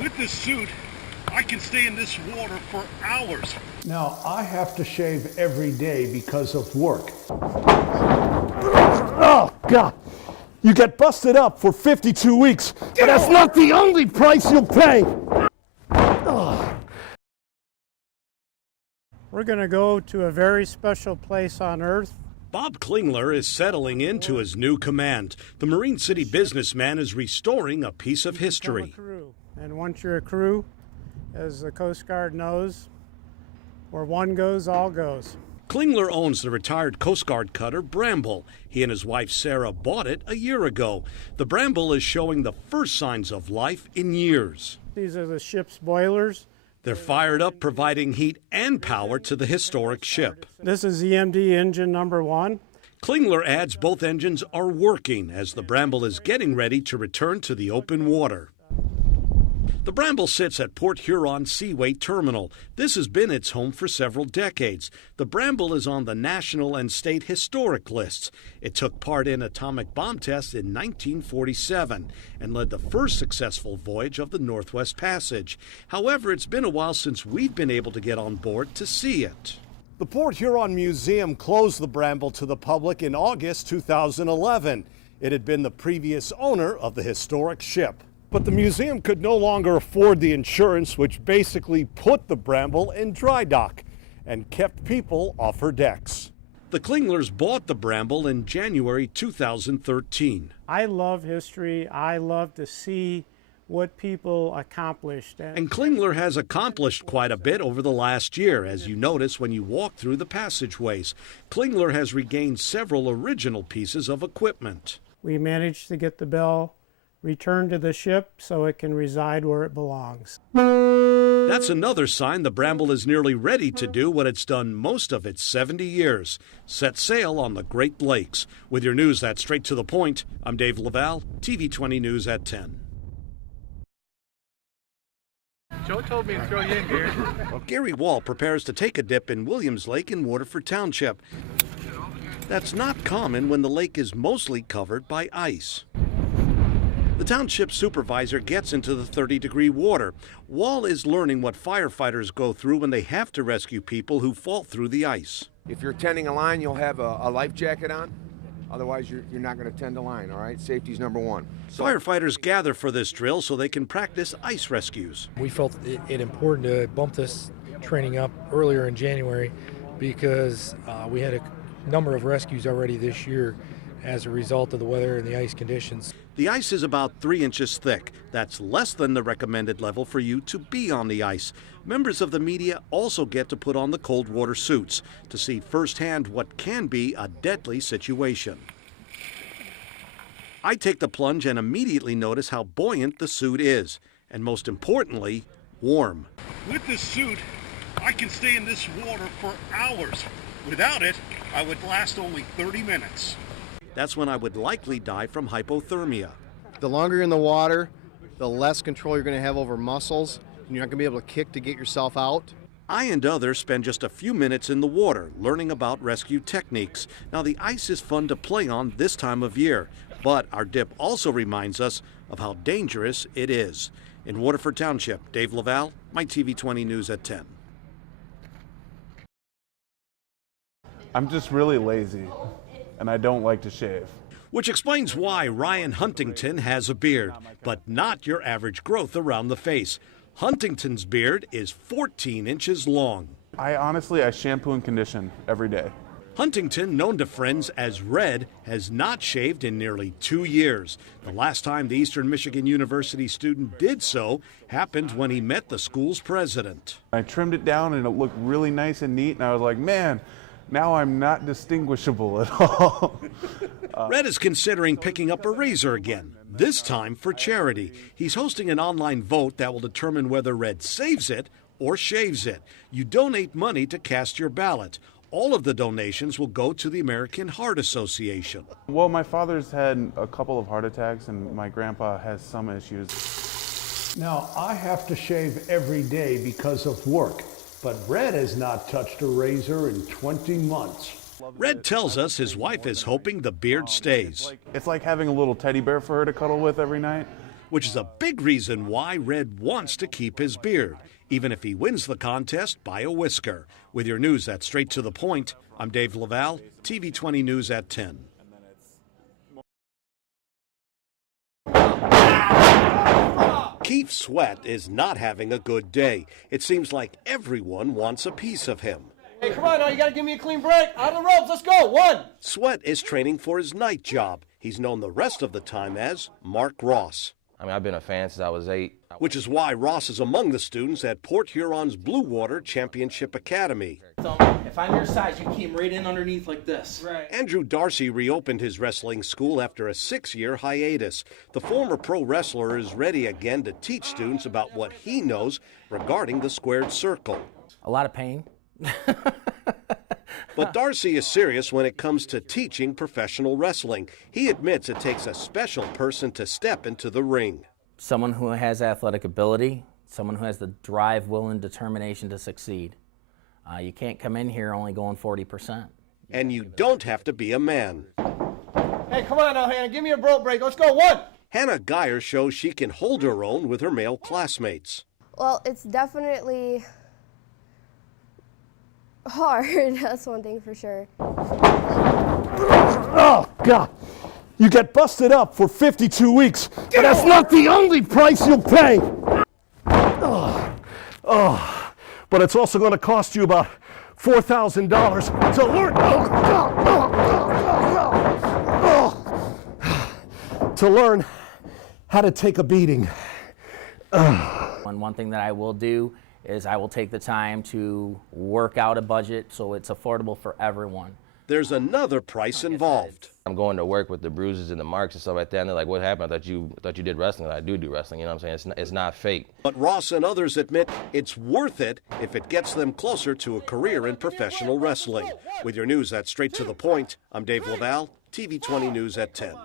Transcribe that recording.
With this suit, I can stay in this water for hours. Now, I have to shave every day because of work. Oh, God. You get busted up for 52 weeks, but that's not the only price you'll pay. We're going to go to a very special place on Earth. Bob Klingler is settling into his new command. The Marine City businessman is restoring a piece of history. And once you're a crew, as the Coast Guard knows, where one goes, all goes. Klingler owns the retired Coast Guard cutter Bramble. He and his wife Sarah bought it a year ago. The Bramble is showing the first signs of life in years. These are the ship's boilers. They're fired up, providing heat and power to the historic ship. This is EMD engine number 1. Klingler adds both engines are working as the Bramble is getting ready to return to the open water. The Bramble sits at Port Huron Seaway Terminal. This has been its home for several decades. The Bramble is on the national and state historic lists. It took part in atomic bomb tests in 1947 and led the first successful voyage of the Northwest Passage. However, it's been a while since we've been able to get on board to see it. The Port Huron Museum closed the Bramble to the public in August 2011. It had been the previous owner of the historic ship. But the museum could no longer afford the insurance, which basically put the Bramble in dry dock and kept people off her decks. The Klinglers bought the Bramble in January 2013. I love history. I love to see what people accomplished. And Klingler has accomplished quite a bit over the last year, as you notice when you walk through the passageways. Klingler has regained several original pieces of equipment. We managed to get the bell returned to the ship so it can reside where it belongs. That's another sign the Bramble is nearly ready to do what it's done most of its 70 years, set sail on the Great Lakes. With your news that's straight to the point, I'm Dave Leval, TV 20 News at 10. Joe told me to throw you in, Gary. Gary Wall prepares to take a dip in Williams Lake in Waterford Township. That's not common when the lake is mostly covered by ice. The township supervisor gets into the 30-degree water. Wall is learning what firefighters go through when they have to rescue people who fall through the ice. If you're tending a line, you'll have a life jacket on. Otherwise, you're not going to tend a line, all right? Safety's number one. Firefighters gather for this drill so they can practice ice rescues. We felt it important to bump this training up earlier in January because we had a number of rescues already this year as a result of the weather and the ice conditions. The ice is about 3 inches thick. That's less than the recommended level for you to be on the ice. Members of the media also get to put on the cold water suits to see firsthand what can be a deadly situation. I take the plunge and immediately notice how buoyant the suit is, and most importantly, warm. With this suit, I can stay in this water for hours. Without it, I would last only 30 minutes. That's when I would likely die from hypothermia. The longer you're in the water, the less control you're going to have over muscles, and you're not going to be able to kick to get yourself out. I and others spend just a few minutes in the water learning about rescue techniques. Now, the ice is fun to play on this time of year, but our dip also reminds us of how dangerous it is. In Waterford Township, Dave Leval, my TV 20 News at 10. I'm just really lazy, and I don't like to shave. Which explains why Ryan Huntington has a beard, but not your average growth around the face. Huntington's beard is 14 inches long. I shampoo and condition every day. Huntington, known to friends as Red, has not shaved in nearly 2 years. The last time the Eastern Michigan University student did so happened when he met the school's president. I trimmed it down and it looked really nice and neat, and I was like, man, now I'm not distinguishable at all. Red is considering picking up a razor again, this time for charity. He's hosting an online vote that will determine whether Red saves it or shaves it. You donate money to cast your ballot. All of the donations will go to the American Heart Association. Well, my father's had a couple of heart attacks, and my grandpa has some issues. Now, I have to shave every day because of work, but Red has not touched a razor in 20 months. Red tells us his wife is hoping the beard stays. It's like having a little teddy bear for her to cuddle with every night. which is a big reason why Red wants to keep his beard, even if he wins the contest by a whisker. With your news that's straight to the point, I'm Dave Leval, TV 20 News at 10. Keith Sweat is not having a good day. It seems like everyone wants a piece of him. Hey, come on now, you gotta give me a clean break. Out of the ropes, let's go, 1. Sweat is training for his night job. He's known the rest of the time as Mark Ross. I mean, I've been a fan since I was 8. Which is why Ross is among the students at Port Huron's Blue Water Championship Academy. So, if I'm your size, you came right in underneath like this. Right. Andrew Darcy reopened his wrestling school after a 6-year hiatus. The former pro wrestler is ready again to teach students about what he knows regarding the squared circle. A lot of pain. But Darcy is serious when it comes to teaching professional wrestling. He admits it takes a special person to step into the ring. Someone who has athletic ability, someone who has the drive, will, and determination to succeed. You can't come in here only going 40%. And you don't have to be a man. Hey, come on now, Hannah, give me a bro break. Let's go, 1. Hannah Geyer shows she can hold her own with her male classmates. Well, it's definitely hard. That's one thing for sure. Oh, God. You get busted up for 52 weeks, but that's not the only price you'll pay. But it's also going to cost you about $4,000 to learn how to take a beating. One thing that I will do is I will take the time to work out a budget so it's affordable for everyone. There's another price involved. I'm going to work with the bruises and the marks and stuff like that, and they're like, what happened? I thought you did wrestling. I do wrestling, you know what I'm saying? It's not fake. But Ross and others admit it's worth it if it gets them closer to a career in professional wrestling. With your news that's straight to the point, I'm Dave Leval, TV 20 News at 10.